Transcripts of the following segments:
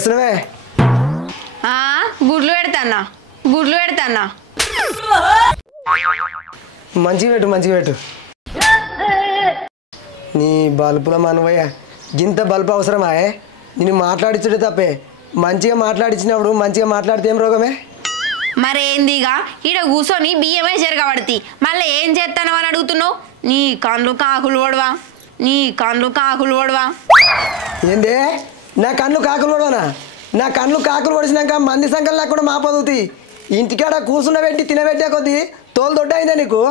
చేస్తున్నావే? గుడ్లు పెడతానా మంచిగా పెట్టు నీ బల్బుల మనవయ్య గింత బల్బు అవసరమా? నేను మాట్లాడించుడే తప్పే. మంచిగా మాట్లాడించినప్పుడు మంచిగా మాట్లాడితే ఏం రోగమే? మరేందిగా ఈడ కూర్చొని బియ్యమే జరగబడితే మళ్ళీ ఏం చేస్తాను అని అడుగుతున్నావు? నీ కళ్ళు కాకులు ఓడవా ఏందే నా కళ్ళు కాకులు ఓడవనా? నా కళ్ళు కాకులు ఓడిసినాక మంది సంఖ్యలు లేకుండా మాపదుతాయి. ఇంటికాడ కూర్చున్న పెట్టి తినబెట్టే కొద్దీ తోలు దొడ్డైందా నీకు?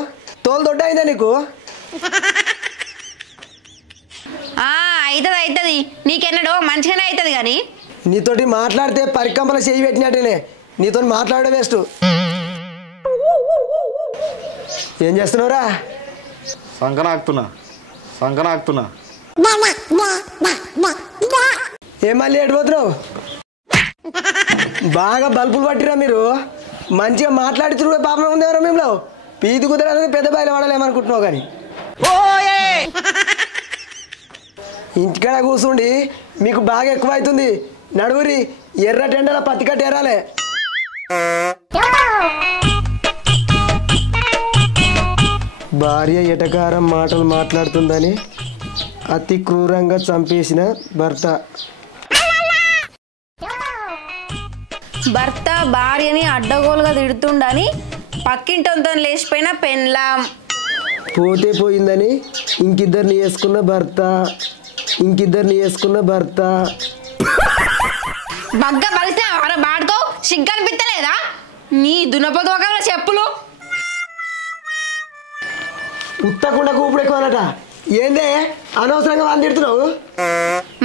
అవుతుంది నీకెన్నడో మంచిగానే అవుతుంది కానీ నీతోటి మాట్లాడితే పరికంపల చేయి పెట్టినట్టేనే. నీతో మాట్లాడే వేస్ట్. ఏం చేస్తున్నావురా? సంకనాక్తున్నా ఏం మళ్ళీ ఎడిపోతున్నావు? బాగా బల్బులు పట్టిరా మీరు. మంచిగా మాట్లాడి తిరుగు పాపం ఉంది ఎవరో మేము పీతి కుదరాలని పెద్ద బాయిలు వాడలేమనుకుంటున్నావు కానీ ఇంటికాడ కూర్చుండి మీకు బాగా ఎక్కువ అవుతుంది. నడుగురి ఎర్ర టెండల పత్తి కట్టి ఎరాలే. భార్య ఎటకారం మాటలు మాట్లాడుతుందని అతి క్రూరంగా చంపేసిన భర్త భార్యని అడ్డగోలుగా తిడుతుండని పక్కింటంతో లేచిపోయిన పెన్లాం. పోతే పోయిందని ఇంకిద్దరిని వేసుకున్న భర్త బగ్గ బలితే బాడుకో సిగ్గు అనిపిస్తలేదా? నీ దునపదోకంలో చెప్పులు ఉత్తకుండా కూపుడు ఎక్కువనట. ఏందే అనవసరంగా వాళ్ళు తిడుతున్నావు?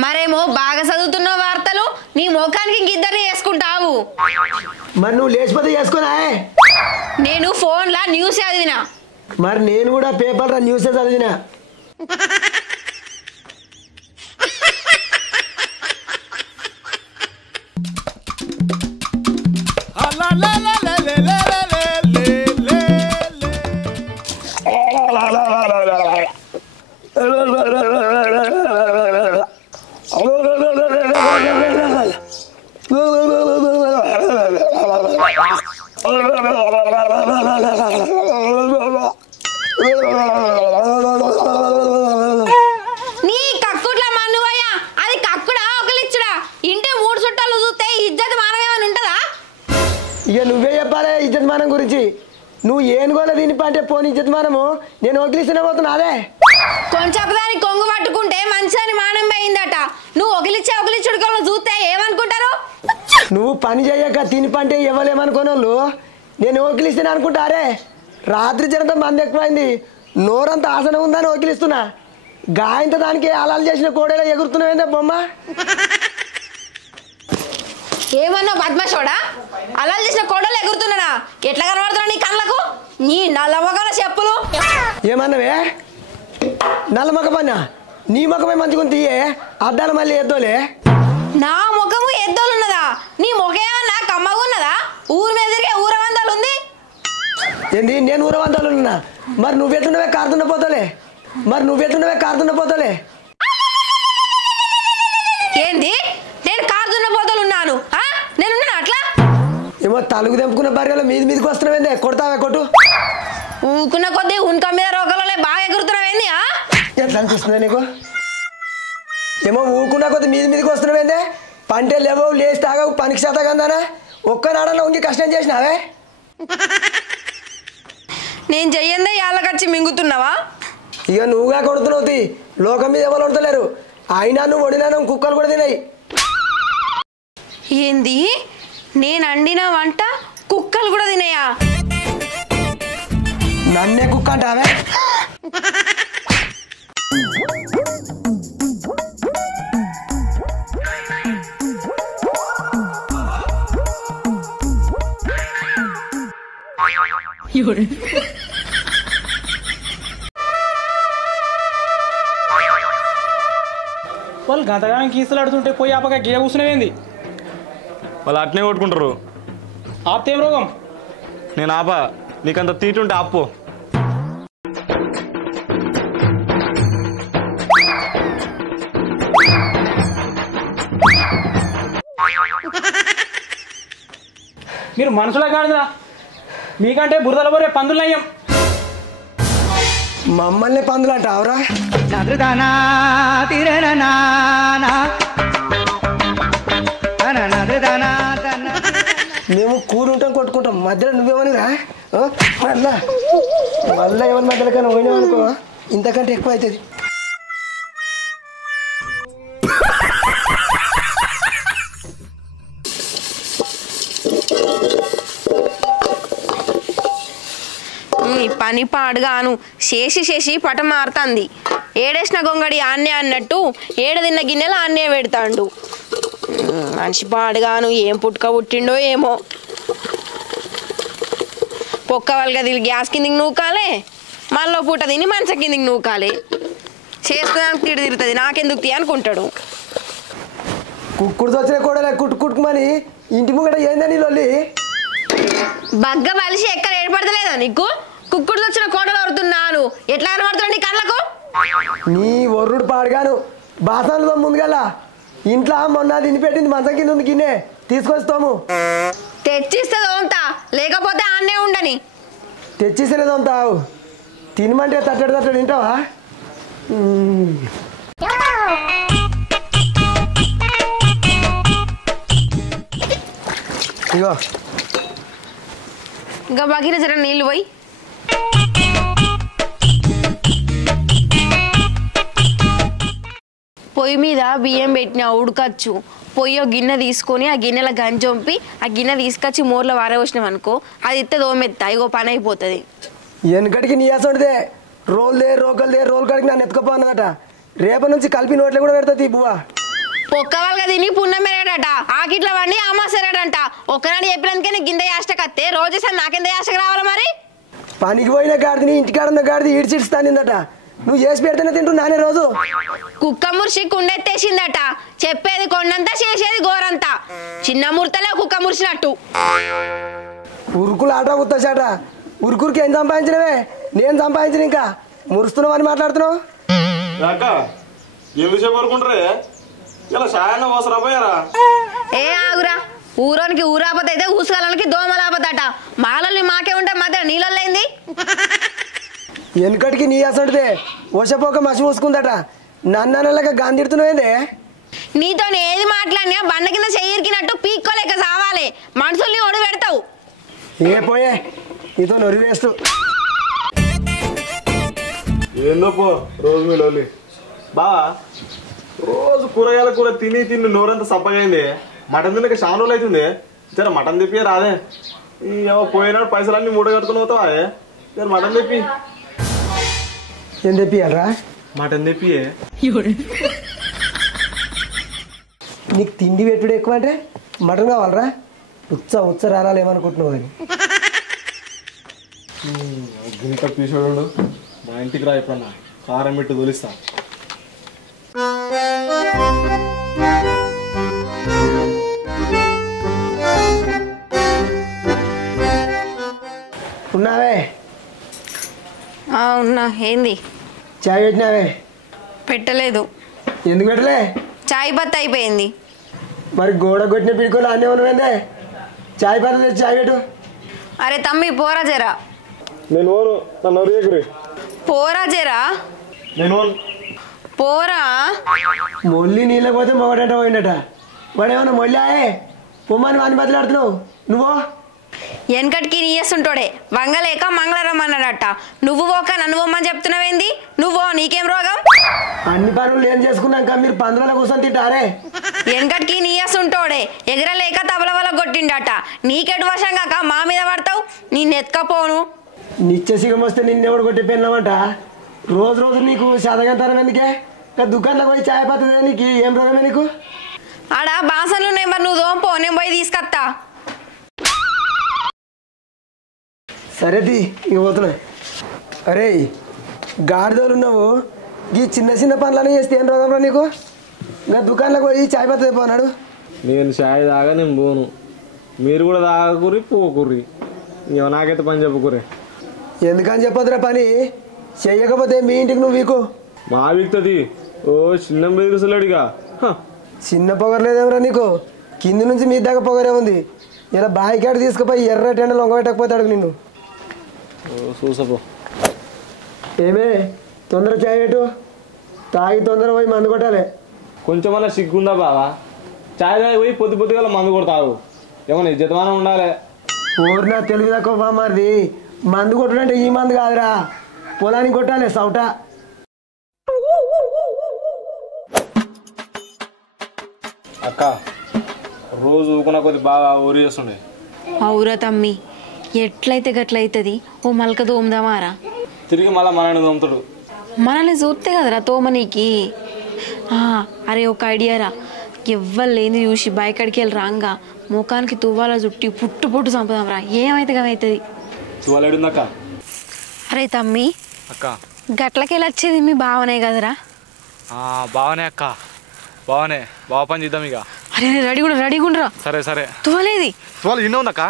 మరేమో బాగా చదువుతున్న వార్తలు నీ ముఖానికి ఇంకిద్దరిని వేసుకుంటావు. మరి నువ్వు లేచిపోతే చేసుకున్నా? నేను ఫోన్లా న్యూస్ చదివినా. మరి నేను కూడా పేపర్లో న్యూసే చదివినా. నీ కక్కుట్ల మన్నువయ్యా, అది కక్కుడా ఒకలిచ్చుడా? ఇంటి 3 చుట్టాలు చూస్తే ఇజ్జత్ మానమేమని ఉంటుందా? ఇక నువ్వే చెప్పాలి ఇజ్జత్ మానం గురించి. నువ్వు ఏనుగోల దీని పంటే పోని ఇజ్జత్ మానము నేను వదిలిస్తూనే పోతున్నా. అదే కొంచెం దాన్ని కొంగు పట్టుకుంటే మంచిదని మానం పోయిందట. నువ్వు ఒకలిచ్చుడుకోళ్ళు చూస్తే ఏమనుకుంటారు? నువ్వు పని చేయక తిని పంటే ఇవ్వలేమనుకోని వాళ్ళు నేను ఓకిలిస్తాను అనుకుంటారే. రాత్రి జనంతో మంది ఎక్కువైంది, నోరంతా ఆసనం ఉందని ఓకిలిస్తున్నా. గాయంత దానికి అలాలు చేసిన కోడేలా ఎగురుతున్నావేందే బొమ్మ? ఏమన్నా బద్మాషోడా? అలా చేసిన కోడలు ఎగురుతున్నానా? ఎట్లా కనబడుతున్నా నీ కళ్ళకు? నీ నల్లమొగల చెప్పులు. ఏమన్నావే? నల్ల మొక్క పన్నా నీ మొక్కమే మంచిగా తీయే అద్దాలు మళ్ళీ ఎద్దోలే. నా ముఖము ఎద్దోలున్నదా? నీ ముఖమేమన్నా కమ్మగున్నదా? ఊరి మీద తిరిగే ఊరవందాలు ఉంది. ఏంది నేను ఊరవందాలు ఉన్నా? మరి నువ్వెట్లున్నవే కారుతున్న పోతలే. ఏంది నేను కారుతున్న పోతలు ఉన్నాను? నేనున్నా అట్లా? ఏమో తలుగు తెంపుకున్న బర్రెలు మీదికి వస్తున్నావేందే? కొడతావే కొట్టు. ఊకున్న కొద్దీ ఉన్క మీద రోగాలే బాగా ఎగురుతున్నావేంది? ఎట్లా అనిపిస్తుందా నీకు? ఏమో ఊకున్న కొద్ది మీదికి వస్తున్నావేందే? పంటే లేవో లేచి తాగవు పనికి శాతగాందానా? ఒక్కనాడన్నా ఉంగి కష్టం చేసినావే? నేను చెయ్యందే యాళ్ళకచ్చి మింగుతున్నావా? ఇక నువ్వుగా కొడుతున్నావు. లోకం మీద ఎవరు కొడతలేరు. అయినా నువ్వు వండినా కుక్కలు కూడా తినాయి. ఏంది నేను అండిన వంట కుక్కలు కూడా తినయా? నన్నే కుక్క అంటావే? వాళ్ళు గతగానం కీసులు ఆడుతుంటే పోయి ఆపక గీడ కూర్చునేవేంది? వాళ్ళు అట్నే కొట్టుకుంటారు. ఆప్తేం రోగం? నేను ఆపా, నీకంత తీటుంటే ఆపు. మీరు మనుషులా కాదురా, మీకంటే బురదల పోరే పందులు నయ్యం. మమ్మల్ని పందులు అంటావురా? మేము కూడుంటాం కొట్టుకుంటాం, మధ్యలో నువ్వేమనిరా? మళ్ళా మళ్ళా ఏమన్నా మధ్యలో కన్నా పోయినామనుకో ఇంతకంటే ఎక్కువ అవుతుంది. పని పాడుగాను చేసి పటం మారుతుంది. ఏడేసిన గొంగడి ఆన్నే అన్నట్టు ఏడ తిన్న గిన్నెలు ఆన్నే పెడతాండు. మనిషి పాడుగాను ఏం పుట్టుక పుట్టిండో ఏమో. పొక్క వాళ్ళగా తిరిగి గ్యాస్ కిందికి నూకాలే, మళ్ళీ పూట తిని మంచ కిందికి నూకాలి. చేస్తున్నానికి తిడి తిరుగుతుంది, నాకెందుకు తీ అనుకుంటాడు. కుక్కుడు వచ్చిన కూడా కుట్టుకుమని ఇంటి ముంగట ఏందని లొల్లి? బగ్గ బలిసి ఎక్కడ ఏర్పడతలేదా నీకు? కుక్కుడు వచ్చిన కోటలు అవుతున్నాను, ఎట్లా కనబడుతున్నాడు నీ కళ్ళకు? నీ ఒర్రుడు పాడుగాను. బాసనలతో ముందుగల ఇంట్లో మొన్న తిని పెట్టింది మంచం కింద ఉంది, గిన్నె తీసుకొస్తాము. తెచ్చిస్తే తోంతా, లేకపోతే ఆన్నే ఉండని. తెచ్చిస్తేనే తోంతావు, తినమంటే తట్టడు తింటావా? ఇగో ఇంకా బగిన జర నీళ్ళు పోయి. పొయ్యి మీద బియ్యం పెట్టిన ఉడకచ్చు. పొయ్యి ఒక గిన్నె తీసుకొని ఆ గిన్నెల గంజొంపి ఆ గిన్నె తీసుకొచ్చి మోర్లో వారవచ్చినాం అనుకో, అది ఇస్తే దోమెత్తా, ఇగో పని అయిపోతుంది. వెనకటికి నీ అసలుదే రోల్ కడికి నన్ను ఎత్తుకపోన్నదట. రేపటి నుంచి కలిపి నోట్లో కూడా పెడుతుంది బువ్వ. పొక్క వాళ్ళగా తిని పుణ్యం మెరగడట, ఆకిట్ల వండి అమ్మాసరాడంట. ఒక్కనాడు చెప్పినందుకే నీకు గింద యాష్టకత్తే రోజు సార్ నాకెంత యాష్టకు రావాలి మరి? పనికి పోయిన గాడిని ఇంటికాడున్న గాడిది ఈడ్చిస్తానిందట. నువ్వు చేసి పెడితేనే తింటున్నానే రోజు. కుక్క ముర్చి కుండెత్తేసిందట. చెప్పేది కొండంతా చేసేది గోరంతా. చిన్న ముర్తలే కుక్క ముర్చినట్టు. ఉరుకులు ఆట ఉత్తచాట. ఉరుకురికి ఏం సంపాదించినవే? నేను సంపాదించిన ఇంకా మురుస్తున్నావు అని మాట్లాడుతున్నావు. ఎందుకు కోరుకుంటారే? ఇలా సాయాన్ని అవసరం పోయారా? ఏ ఆగురా, ఊరోనికి ఊరాపత అయితే ఊసుకాలకి దోమలాపతట. మాలల్ని మాకే ఉంటే మధ్య నీళ్ళైంది. వెనకటికి నీ అసలుదే వశపోక మసి మూసుకుందట. నన్ననలాగా గాంధీడుతున్నావేందే? నీతో ఏది మాట్లాడినా బండ కింద చెయ్యిరికినట్టు పీక్కోలేక సావాలి. మనుషుల్ని ఒడి పెడతావు. ఏ పోయే నీతో నొరి వేస్తూ ఏందో పో రోజు మీ లోలి. బావా రోజు కూరగాయల కూర తిని నోరంతా సప్పగైంది. మటన్ తినక చాలా రోజులు అవుతుంది. జర మటన్ తెప్పి రాదే. పోయినాడు పైసలన్నీ మూట కట్టుకుని పోతావా? జర మటన్ తెప్పి. ఏం తెప్పియాలరా? మటన్ తెప్పియే. నీకు తిండి పెట్టుడు ఎక్కువ అంటే మటన్ కావాలరా? ఉచ్చ రాలాలి ఏమనుకుంటున్నావు అని. ఇంత పీసోడు మా ఇంటికి రా ఎప్పుడన్నా, కారం పెట్టి తోలిస్తా. ఉన్నావే? ఉన్నా. ఏంది? చాయ్ పెట్టినావే? పెట్టలేదు. ఎందుకు పెట్టలే? చాయ్ పత్తి అయిపోయింది. మరి గోడ కొట్టిన పిడుకోలు అన్నీ ఉన్నవేందే? చాయ్ పత్తి తెచ్చి చాయ్ పెట్టు. అరే తమ్మి పోరా జరా. నేను నన్ను అడిగేకురి. పోరా జరా. నేను పోరా. మొల్లి నీళ్ళ పోతే మొగడంట పోయిండట. వాడేమన్నా మొల్లాయే పొమ్మని వాని బదిలాడుతున్నావు నువ్వు? వెనకటికి నీయేస్తుంటాడే వంగలేక మంగళరం అన్నాడట. నువ్వు పోక నన్ను పోమ్మని చెప్తున్నావేంది? నువ్వు నీకేం రోగం? అన్ని పనులు ఏం చేసుకున్నాక మీరు పందుల కూర్చొని తింటారే? వెనకటికి నీయేస్తుంటాడే ఎగరలేక తబల వల్ల కొట్టిండట. నీకెటు వర్షం కాక మా మీద పడతావు. నేను ఎత్తుకపోను. నిత్యసిగం వస్తే నిన్నెవడు కొట్టి పెళ్ళామంట. రోజు నీకు శాతగంతరం ఎందుకే? దుకాణంలో పోయి చాయ్ పత్తి నీకు ఏం రోగమే నీకు? ఆడ బాసన్లు ఉన్నాయి, మరి నువ్వు దోంపో, నేను పోయి తీసుకొస్తా. సరేది ఇక పోతున్నా. అరే గాడిదోలు ఉన్నావు, ఈ చిన్న పనులన్నీ చేస్తే ఏం రోగంరా నీకు? ఇంకా దుకాణంలోకి పోయి చాయ్ పత్తి పోనాడు. నేను చాయ్ తాగా నేను పోను. మీరు కూడా తాగకూరి పోకూరి. ఇక నాకైతే పని చెప్పకూరి. ఎందుకని చెప్పొద్దురా పని? చెయ్యకపోతే మీ ఇంటికి నువ్వు వీకు. మా వీక్తుంది. ఓ చిన్న బెదిరిసలేడుగా. చిన్న పొగరలేదేమరా నీకు? కింది నుంచి మీ దాకా పొగరే ఉంది. ఇలా బాయికాడ తీసుకుపోయి ఎర్ర టెండలు వంగబెట్టకపోతాడు నిన్ను. చూసపో. ఏమే తొందర చాయ్ పెట్టు, తాగి తొందర పోయి మందు కొట్టాలి. కొంచెమన్నా సిగ్గుందా బావా? చాయ్ తాగి పోయి పొద్దుగల మందు కొడతావు. ఏమన్నా ఇజ్జతమానం ఉండాలి. ఊరినా తెలివి తక్కువ మరిది. మందు కొట్టుడంటే ఈ మందు కాదురా, పొలానికి కొట్టాలి సౌట. అక్క రోజు ఊకున్న కొద్ది బాగా ఊరి చేస్తుండే. అవురా తమ్మి, ఎట్లయితే గట్లయితుంది. ఓ మలక తోముదామారా? తిరిగి మళ్ళీ మనని తోముతాడు. మనల్ని చూస్తే కదరా తోమనీకి. అరే ఒక ఐడియా రా, ఎవ్వలేంది చూసి బయకడికి వెళ్ళి రాంగా ముఖానికి తువ్వాల చుట్టి పుట్టు పుట్టు చంపుదాంరా. ఏమైతే గమైతుంది. తువ్వాలేడుందక్క? అరే తమ్మి, అక్క గట్లకెళ్ళి వచ్చేది మీ బావనే కదరా? బావనే అక్క, బావనే. బావ పని చేద్దాం ఇక. అరే రెడీగా ఉండరా. సరే సరే. తువ్వలేది తువ్వాలి ఇన్న ఉందక్క.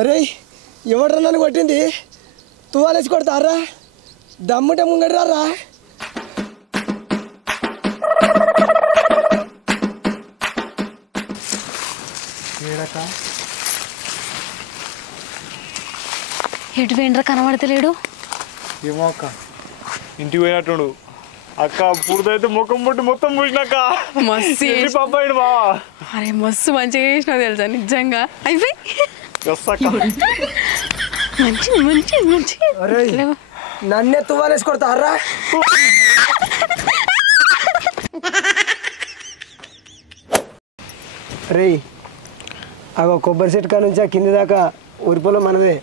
అరే ఎవడ్రా నన్ను కొట్టింది? తువ్వాలేసి కొడతారా? దమ్ముంటే ముంగడి రారా. ఎటు వెండ్ర కనబడతలేడు. ఏమో అక్క, ఇంటికి పోయినట్టుడు. అక్క పుడుతైతే ముఖం పుట్టి మొత్తం పూసినాక మస్తు పాపాయిడు బావా. అరే మస్తు మంచిగా చేసినావు తెలుసా, నిజంగా. అయిపోయి మంచి అరే నన్నే తువ్వాలేసి కొడతారా? రే అగో కొబ్బరి చెట్టు కాడ నుంచి ఆ కింది దాకా ఊరిపోలో మనదే.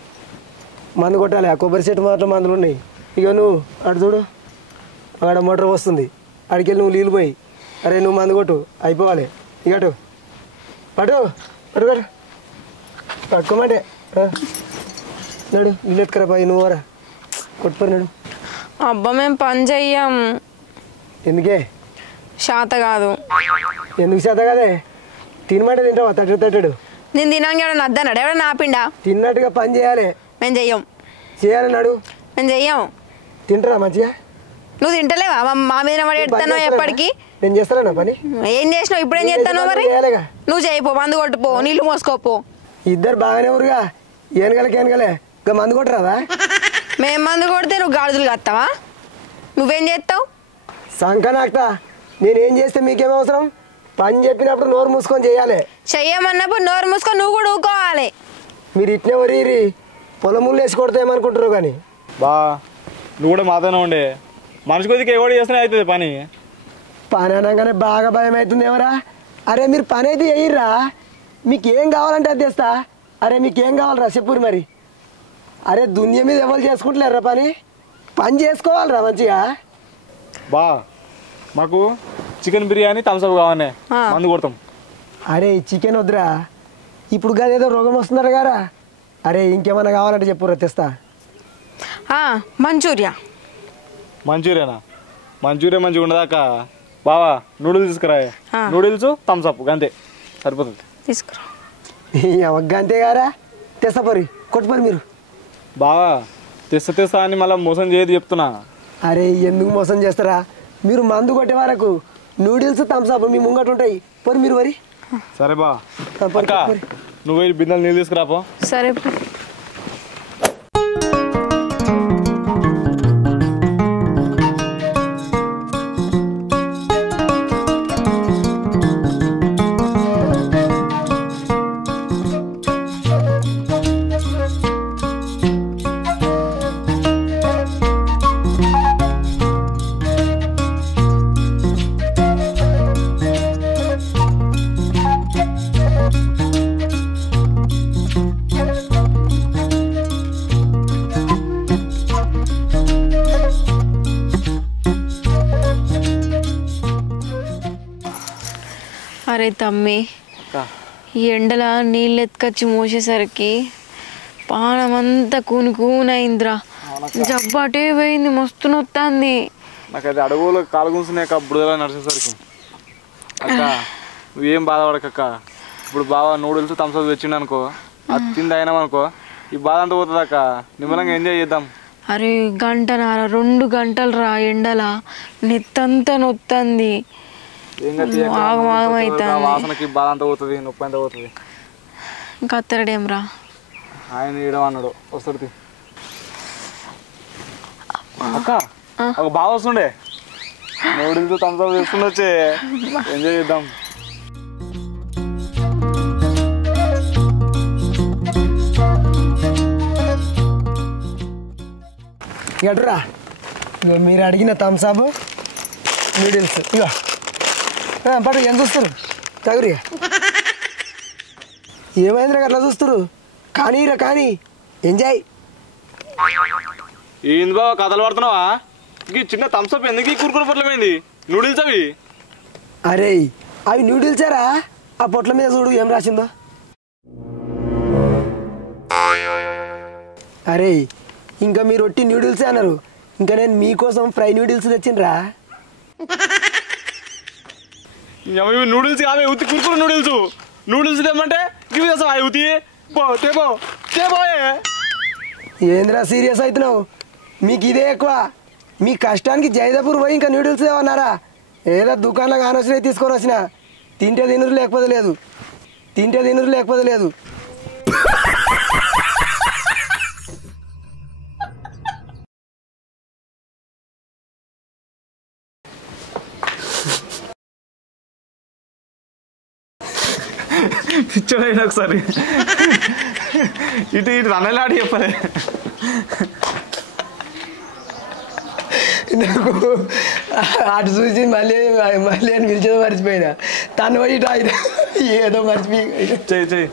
మందు కొట్టాలి. ఆ కొబ్బరి చెట్టు మాత్రం మందులు ఉన్నాయి. ఇక నువ్వు అటు చూడు, అక్కడ మోటార్ వస్తుంది. అడికెళ్ళి నువ్వు నీళ్ళు పోయి, అరే నువ్వు మందు కొట్టు, అయిపోవాలి. ఇక అటు పట్టు పట్టు పట్టు పట్టుకోమంటే నడు, నీళ్ళు ఎత్తుకరా పోయి నువ్వు వరా కొట్టుపోయి నడు. అబ్బా మేము పని చెయ్యం. ఎందుకే? శాత కాదు. ఎందుకు చేత కదే? తినమంటే తింటావా? తట్టడు నేను తినాక ఎవడన్నా అద్దన్నాడు? ఎవడన్నా ఆపిండా? తిన్నట్టుగా పని చేయాలి. మేము చెయ్యం. చేయాలి నడు. మేము చెయ్యం. తింటారా మంచిగా? నువ్వు తింటలేవా? మా మీద పడి ఎడతానో ఎప్పటికి? నేను చేస్తానా పని? ఏం చేసినావు? ఇప్పుడు ఏం చేస్తానో మరి? చేయాలిగా. నువ్వు చేయిపో, మందు కొట్టుపో, నీళ్లు మోసుకోపో. ఇద్దరు బాగానే ఊరుగా. ఏనగలే ఇంకా మందు కొట్టరాదా? మేము మందు కొడితే నువ్వు గాడిదలు కత్తావా? నువ్వేం చేస్తావు? సంకనాక్తా. నేనేం చేస్తే మీకేం అవసరం? పని చెప్పినప్పుడు నోరు మూసుకొని చేయాలి. చెయ్యమన్నప్పుడు నోరు మూసుకొని నువ్వు కూడా ఊకోవాలి. మీరు ఇట్నే వరీరి పొలముళ్ళు వేసి కొడతాయేమనుకుంటారు కానీ. బా నువ్వు కూడా మాతోనే ఉండే. మనిషి కొద్దిగా ఎవడు చేస్తూనే అవుతుంది పని. పని అనగానే బాగా భయం అవుతుంది ఎవరా? అరే మీరు పని అయితే వేయర్రా, మీకేం కావాలంటే అది తెస్తా. అరే మీకేం కావాలరా చెప్పురు మరి. అరే దునియా మీద ఎవరు చేసుకుంటలేరా పని చేసుకోవాలరా మంచిగా. బా మాకు చికెన్ బిర్యానీ థమ్స్అప్ కావాలి, మందు కొడతాం. అరే చికెన్ వద్దురా, ఇప్పుడు గదేదో రోగం వస్తున్నారు గారా. అరే ఇంకేమన్నా కావాలంటే చెప్పురా తెస్తా. మంచూరియా. మంచూరియానా? మంచూరియా మంచిగా ఉండదాక బావా నూడిల్స్ తీసుకురా. నూడిల్స్ థమ్స్అప్ అంతే సరిపోతుంది. తీసుకురా. అంతే గారా, తెస్తా పోరి కొట్టుపోరు మీరు. బావా తెస్తా అని మళ్ళీ మోసం చేయదు చెప్తున్నా. అరే ఎందుకు మోసం చేస్తారా? మీరు మందు కొట్టే వరకు నూడిల్స్ థమ్స్అప్ మీ ముంగట ఉంటాయి. పోరు మీరు వరి. సరే బా. పోరి, అక్క పోరి. నువ్వు బిందెలు నీళ్ళు తీసుకురాపో. సరే. అరే తమ్మి, ఈ ఎండల నీళ్ళు ఎత్తుకొచ్చి మోసేసరికి పానమంతా కూనైందిరా. జబ్బు అటే పోయింది, మస్తు నొత్తంది. నాకైతే అడుగులో కాలు కూర్చున్నాయి అక్క బుడదలా నడిచేసరికి. అక్క నువ్వేం బాధపడకక్క. ఇప్పుడు బాగా నూడిల్స్ థమ్స్అప్ తెచ్చిండు అనుకో, అది తింది అయినామనుకో ఈ బాధ అంతా పోతుంది అక్క. నిమ్మలంగా ఎంజాయ్ చేద్దాం. అరే గంటనారా 2 గంటలు రా ఎండల, నెత్తంతా నొత్తంది. వాసనకి బాధ అంతా పోతుంది, నొప్పి అంతా పోతుంది. ఇంకా అత్తరడేం రా, ఆయన ఇయడం అన్నాడు వస్తుంది. అక్క ఒక బాగా వస్తుండే నూడిల్స్ థమ్స్అప్ తీసుకుని వచ్చి ఎంజాయ్ చేద్దాం. ఎటురా ఇగో మీరు అడిగిన థమ్స్అప్ నూడిల్స్ ఇగో పట్టు ఎంత చూస్తారు తగురి. ఏమైందిరా అట్లా చూస్తారు? కానీరా కానీ ఎంజాయ్. ఏంది బావ కథలు పడుతున్నావా? ఈ చిన్న థమ్స్అప్ ఎందుకు కురుకురు పొట్లమైంది? నూడిల్స్ అవి. అరే అవి నూడిల్సారా? ఆ పొట్ల మీద చూడు ఏం రాసిందో. అరే ఇంకా మీరు ఒట్టి నూడిల్సే అన్నారు, ఇంకా నేను మీకోసం ఫ్రై నూడిల్స్ తెచ్చిండ్రా. నూడిల్స్ కావే ఉత్తి కురుకురు నూడిల్స్. నూడిల్స్ తెమ్మంటే ఇవి తెస్తావా ఉత్తి? ఏంద్రా సీరియస్ అవుతున్నావు? మీకు ఇదే ఎక్కువ. మీ కష్టానికి జైదపూర్ పోయి ఇంకా నూడిల్స్ ఏమన్నారా? ఏదో దుకాణంలో కానొచ్చినవి తీసుకొని వచ్చిన. తింటే తినరు లేకపోతే లేదు, తింటే తినరు లేకపోతే లేదు. పిచ్చోడైనా ఒకసారి ఇటు ఇటు రన్నలాడి చెప్పలే. నాకు అటు చూసి మళ్ళీ మళ్ళీ అని పిలిచేదో మర్చిపోయినా. తను పోయి ఇటు ఏదో మర్చిపోయి చెయ్యి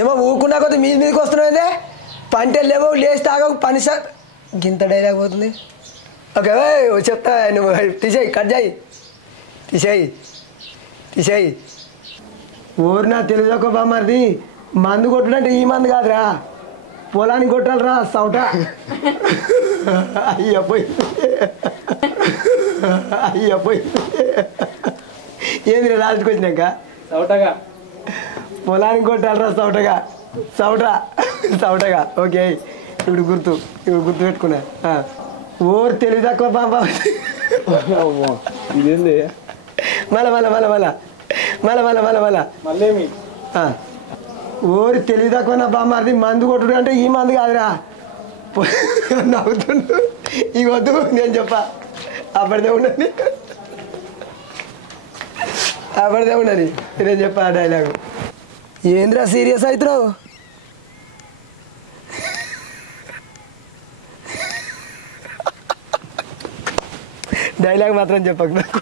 ఏమో ఊకున్నా కొద్ది మీదకి వస్తున్నాయితే పంటలు లేవో లేచి తాగవు పని సార్ గింత డైలాగ్ పోతుంది. ఓకే చెప్తా, నువ్వు తీసేయి, కట్ చేయి, తీసేయి. ఊరు నా తెలుగు బామ్మది. మందు కొట్టుడంటే ఈ మందు కాదురా, పొలానికి కొట్టాలరా సౌట. అయ్య పోయి ఏంది లాస్ట్కి వచ్చినాక సౌటగా పొలానికి కొట్టాలరా సౌటగా. ఓకే ఇప్పుడు గుర్తు పెట్టుకున్నా. ఊరు తెలివి తక్కువ బామ్మ. ఇదేంది మళ్ళీ ఊరి తెలివి తక్కువ నా బామ్మది. మందు కొట్టుడు అంటే ఈ మందు కాదురా. నవ్వుతుండు. ఇక వద్దు నేను చెప్పా, అప్పటిదే ఉండని నేను చెప్పా డైలాగు. ఏంద్రా సీరియస్ అవుతున్నావు? డైలాగ్ మాత్రం చెప్పకు నాకు.